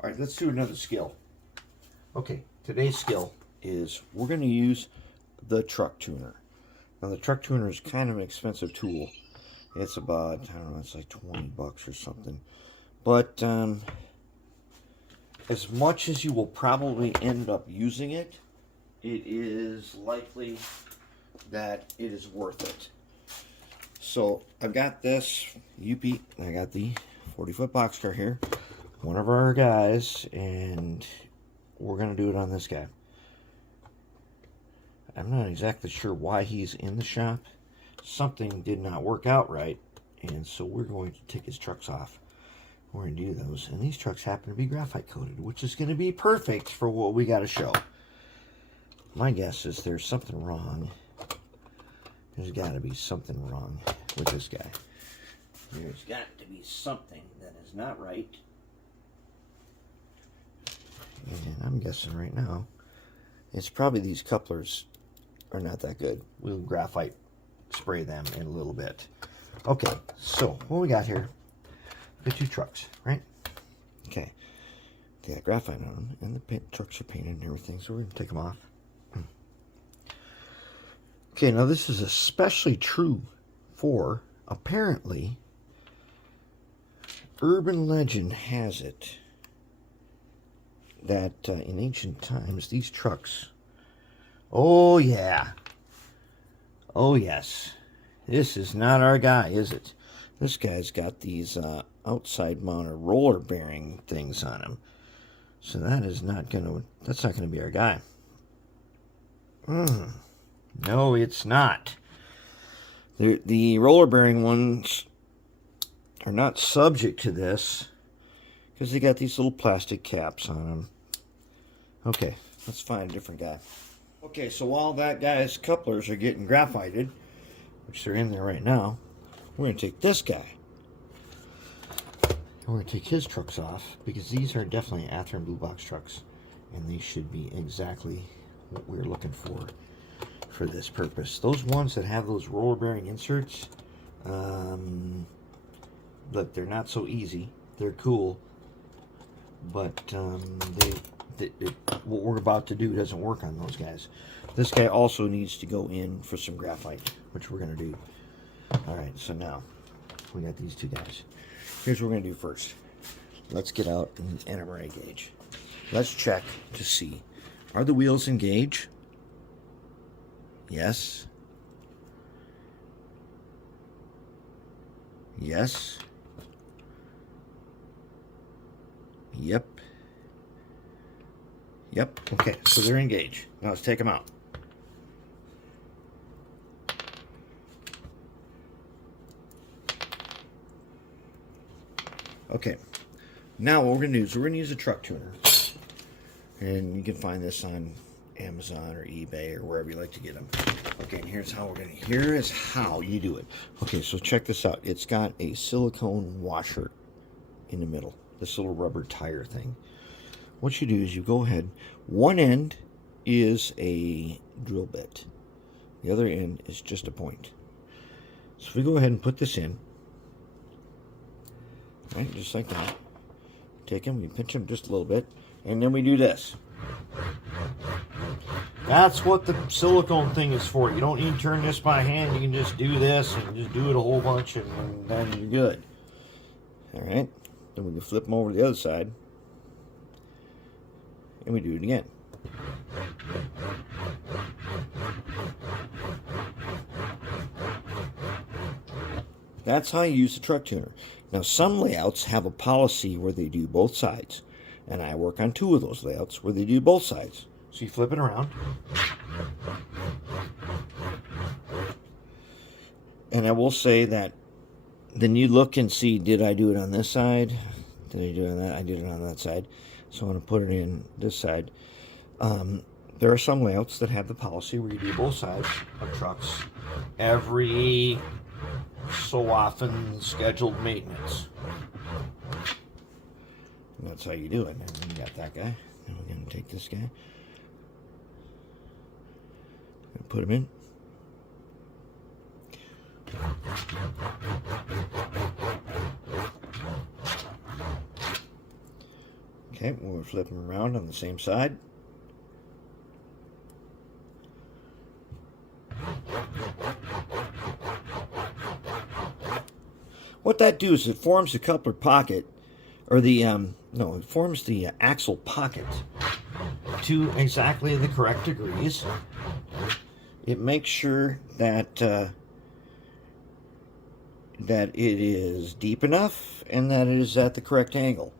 All right, let's do another skill. Okay, today's skill is we're going to use the truck tuner. Now, the truck tuner is kind of an expensive tool. It's about, I don't know, it's like 20 bucks or something. But as much as you will probably end up using it, it is likely that it is worth it. So I've got this UP, I got the 40-foot boxcar here, one of our guys, and we're going to do it on this guy. I'm not exactly sure why he's in the shop. Something did not work out right, and so we're going to take his trucks off. We're going to do those, and these trucks happen to be graphite coated, which is going to be perfect for what we got to show. My guess is there's something wrong. There's got to be something wrong with this guy. There's got to be something that is not right. And I'm guessing right now, it's probably these couplers are not that good. We'll graphite spray them in a little bit. Okay, so what we got here, we got two trucks, right? Okay, they got graphite on them, and the trucks are painted and everything, so we're going to take them off. Okay, now this is especially true for, apparently, urban legend has it that in ancient times, these trucks, oh yeah, oh yes, this is not our guy, is it? This guy's got these outside mounted roller bearing things on him, so that's not gonna be our guy. No, it's not. The roller bearing ones are not subject to this because they got these little plastic caps on them. Okay, let's find a different guy. Okay, so while that guy's couplers are getting graphited, which they're in there right now, we're going to take this guy. We're going to take his trucks off because these are definitely Athearn Blue Box trucks, and they should be exactly what we're looking for this purpose. Those ones that have those roller bearing inserts, look, they're not so easy. They're cool, but what we're about to do doesn't work on those guys. This guy also needs to go in for some graphite, which we're going to do. All right, so now we got these two guys. Here's what we're going to do first. Let's get out an NMRA gauge. Let's check to see, are the wheels engaged? Yes. Yes. Yep. Yep. Okay, so they're engaged. Now let's take them out. Okay. Now what we're going to do is we're going to use a truck tuner. And you can find this on Amazon or eBay or wherever you like to get them. Okay, and here is how you do it. Okay, so check this out. It's got a silicone washer in the middle, this little rubber tire thing. What you do is you go ahead, one end is a drill bit, the other end is just a point. So if we go ahead and put this in, right, just like that, take them, we pinch them just a little bit, and then we do this. That's what the silicone thing is for. You don't need to turn this by hand. You can just do this and just do it a whole bunch, and then you're good. All right. Then we can flip them over to the other side, and we do it again. That's how you use the truck tuner. Now, some layouts have a policy where they do both sides, and I work on two of those layouts where they do both sides. So you flip it around, and I will say that then you look and see, did I do it on this side? Did I do it on that? I did it on that side. So I'm going to put it in this side. There are some layouts that have the policy where you do both sides of trucks every so often scheduled maintenance. And that's how you do it. And we got that guy. Now we're going to take this guy. Put him in. Okay, we'll flip them around on the same side. What that does is it forms the coupler pocket, or the, no, it forms the axle pocket to exactly the correct degrees. It makes sure that that it is deep enough and that it is at the correct angle.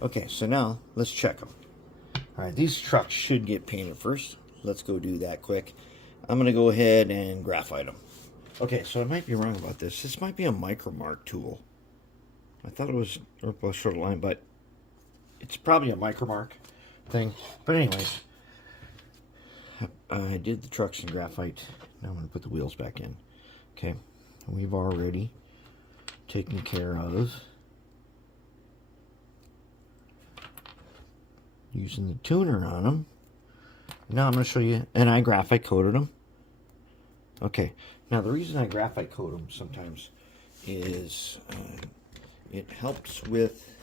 Okay, so now let's check them. All right, these trucks should get painted first. Let's go do that quick. I'm going to go ahead and graphite them. Okay, so I might be wrong about this. This might be a micro mark tool. I thought it was a short line, but it's probably a micro mark thing. But anyways, I did the trucks in graphite. Now I'm going to put the wheels back in. Okay, we've already taken care of using the tuner on them. Now I'm going to show you, and I graphite coated them. Okay, now the reason I graphite coat them sometimes is it helps with,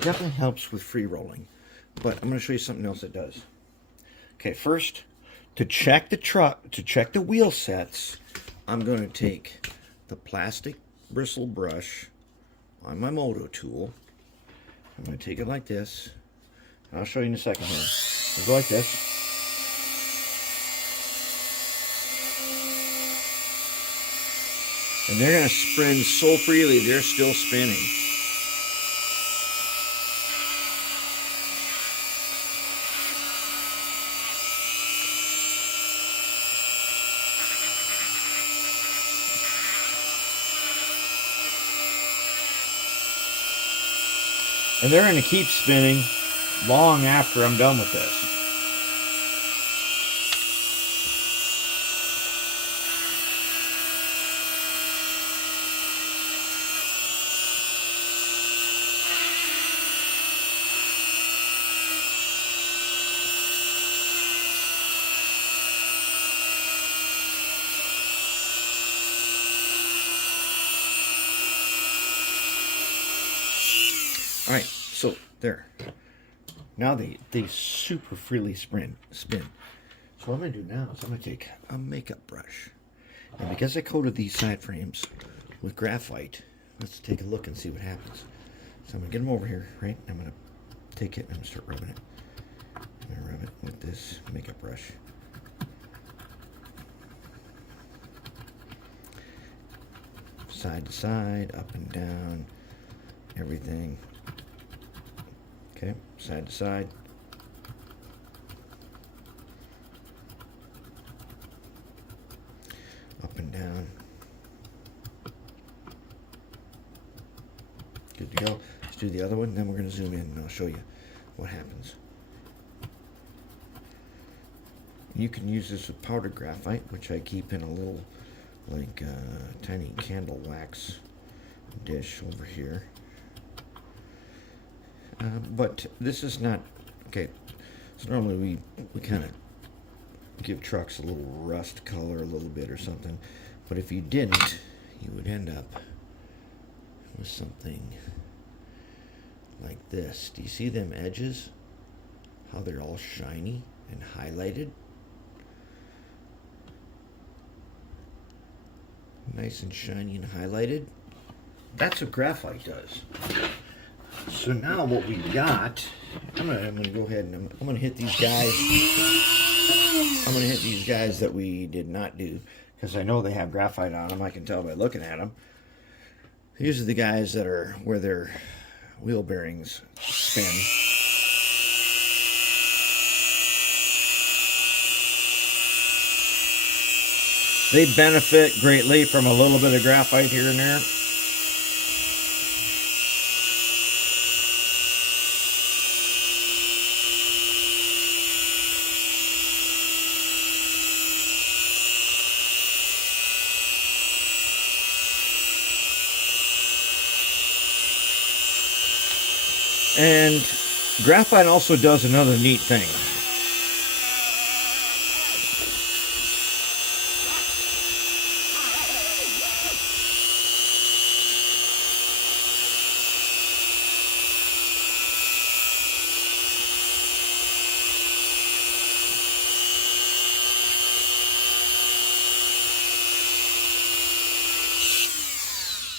definitely helps with free rolling. But I'm going to show you something else it does. Okay, first, to check the truck, to check the wheel sets, I'm going to take the plastic bristle brush on my moto tool. I'm going to take it like this. I'll show you in a second here. I'll go like this. And they're going to spin so freely, they're still spinning. And they're going to keep spinning long after I'm done with this. All right, so there. Now they super freely spin. So what I'm going to do now is I'm going to take a makeup brush. And because I coated these side frames with graphite, let's take a look and see what happens. So I'm going to get them over here, right? I'm going to take it and I'm going to start rubbing it. I'm going to rub it with this makeup brush. Side to side, up and down, everything. Okay, side to side. Up and down. Good to go. Let's do the other one, then we're going to zoom in and I'll show you what happens. You can use this with powdered graphite, which I keep in a little, like, tiny candle wax dish over here. But this is not, okay, so normally we kind of give trucks a little rust color a little bit or something, but if you didn't, you would end up with something like this. Do you see them edges? How they're all shiny and highlighted? Nice and shiny and highlighted. That's what graphite does. So now what we've got, I'm gonna go ahead and I'm gonna hit these guys. I'm gonna hit these guys that we did not do because I know they have graphite on them. I can tell by looking at them. These are the guys that are where their wheel bearings spin. They benefit greatly from a little bit of graphite here and there. And graphite also does another neat thing.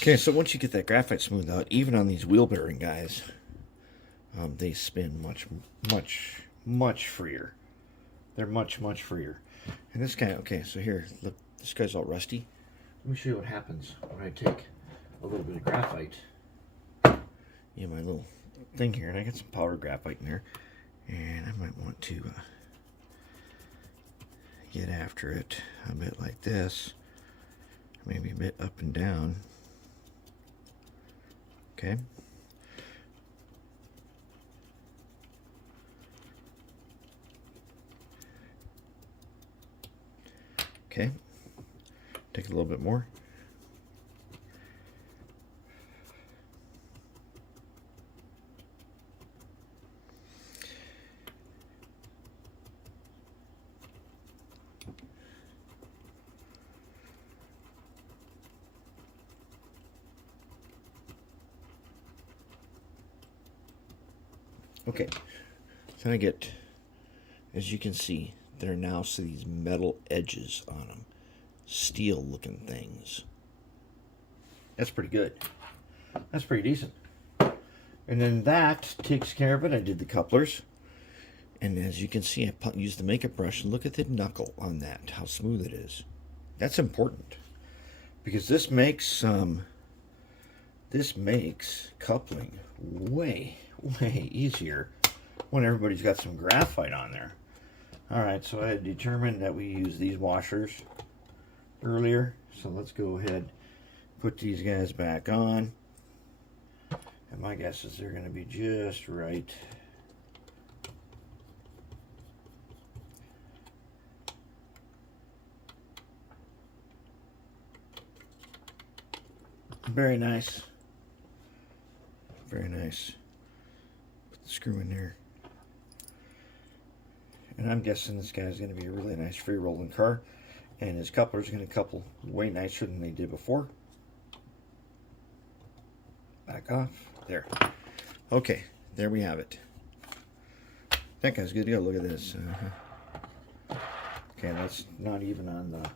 Okay, so once you get that graphite smoothed out, even on these wheel bearing guys, they spin much freer. They're much freer. And this guy, okay, so here, look, this guy's all rusty. Let me show you what happens when I take a little bit of graphite. Yeah, my little thing here, and I got some powdered graphite in there, and I might want to get after it a bit like this, maybe a bit up and down. Okay. Okay. Take a little bit more. Okay, then I get, as you can see, there are now these metal edges on them, steel looking things. That's pretty good. That's pretty decent. And then that takes care of it. I did the couplers, and as you can see, I used the makeup brush, and look at the knuckle on that, how smooth it is. That's important, because this makes coupling way easier when everybody's got some graphite on there. Alright, so I had determined that we use these washers earlier, so let's go ahead, put these guys back on, and my guess is they're going to be just right. Very nice. Very nice. Put the screw in there. And I'm guessing this guy's going to be a really nice free rolling car. And his couplers are going to couple way nicer than they did before. Back off. There. Okay. There we have it. That guy's good to go. Look at this. Okay, that's not even on the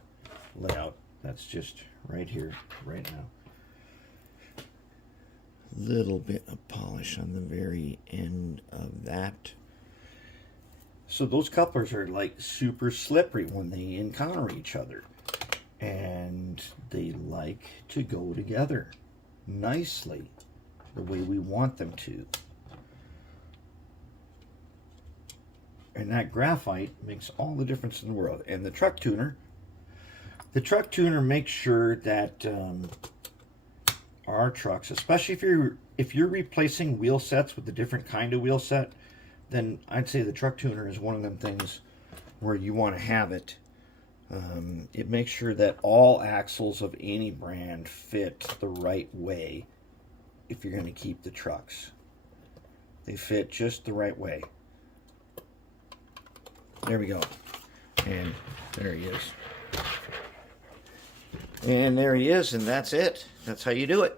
layout. That's just right here, right now. Little bit of polish on the very end of that. So those couplers are like super slippery when they encounter each other, and they like to go together nicely the way we want them to. And that graphite makes all the difference in the world. And the truck tuner makes sure that our trucks, especially if you're replacing wheel sets with a different kind of wheel set, then I'd say the truck tuner is one of them things where you want to have it. It makes sure that all axles of any brand fit the right way if you're going to keep the trucks. They fit just the right way. There we go. And there he is. And there he is, and that's it. That's how you do it.